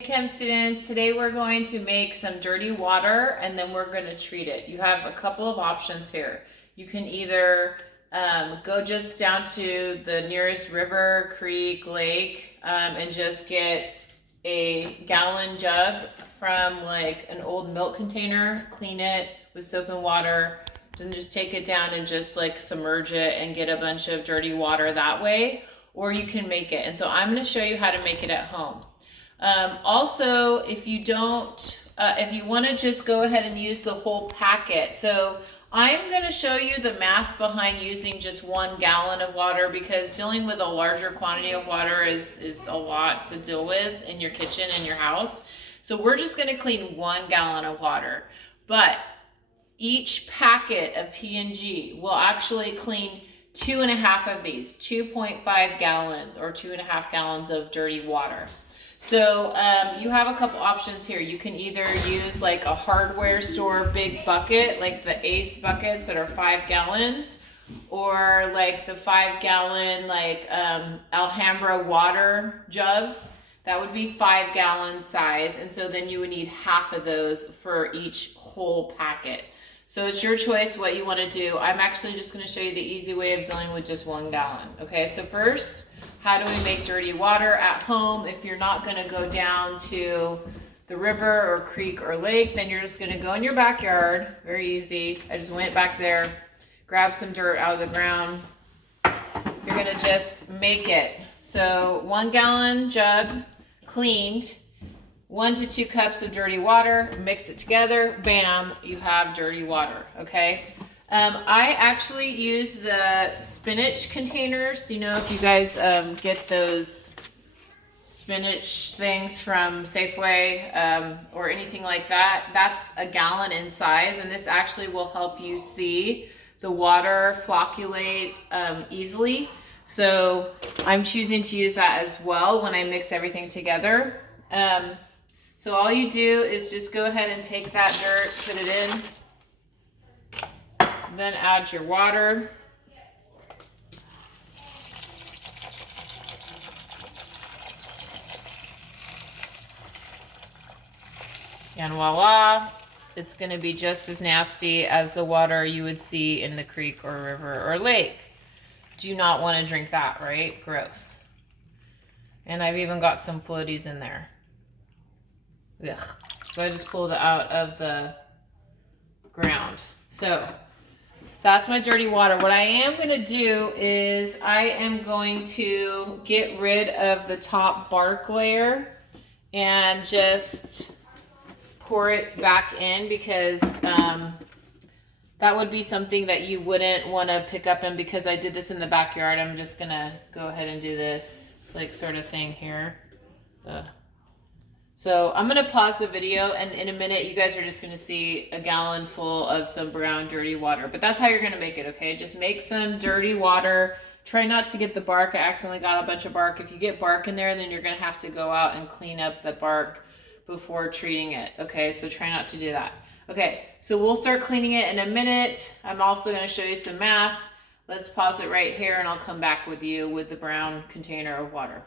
Chem students, today we're going to make some dirty water and then we're going to treat it. You have a couple of options here. You can either go just down to the nearest river, creek, lake, and just get a gallon jug from like an old milk container, clean it with soap and water, then just take it down and just like submerge it and get a bunch of dirty water that way. Or you can make it. And so I'm going to show you how to make it at home. Also, if you don't, if you want to just go ahead and use the whole packet. So I'm going to show you the math behind using just 1 gallon of water because dealing with a larger quantity of water is a lot to deal with in your kitchen and your house. So we're just going to clean 1 gallon of water. But each packet of P&G will actually clean 2.5 of these, 2.5 gallons or 2.5 gallons of dirty water. So you have a couple options here. You can either use like a hardware store big bucket, like the Ace buckets that are 5 gallons, or like the 5 gallon like Alhambra water jugs. That would be 5 gallon size. And so then you would need half of those for each whole packet. So it's your choice what you want to do. I'm actually just going to show you the easy way of dealing with just 1 gallon. Okay, so first, how do we make dirty water at home? If you're not going to go down to the river or creek or lake, then you're just going to go in your backyard. Very easy. I just went back there, grabbed some dirt out of the ground. You're going to just make it. So 1 gallon jug, cleaned, 1 to 2 cups of dirty water, mix it together, bam, you have dirty water, okay? I actually use the spinach containers. You know, if you guys get those spinach things from Safeway or anything like that, that's a gallon in size, and this actually will help you see the water flocculate easily. So I'm choosing to use that as well when I mix everything together. So all you do is just go ahead and take that dirt, put it in, then add your water. And voila, it's going to be just as nasty as the water you would see in the creek or river or lake. Do not want to drink that, right? Gross. And I've even got some floaties in there. Ugh. So I just pulled it out of the ground. So that's my dirty water. What I am going to do is I am going to get rid of the top bark layer and just pour it back in because that would be something that you wouldn't want to pick up. And because I did this in the backyard, I'm just going to go ahead and do this like sort of thing here. So I'm going to pause the video, and in a minute you guys are just going to see a gallon full of some brown dirty water. But that's how you're going to make it, okay? Just make some dirty water. Try not to get the bark. I accidentally got a bunch of bark. If you get bark in there, then you're going to have to go out and clean up the bark before treating it, okay? So try not to do that. Okay, so we'll start cleaning it in a minute. I'm also going to show you some math. Let's pause it right here, and I'll come back with you with the brown container of water.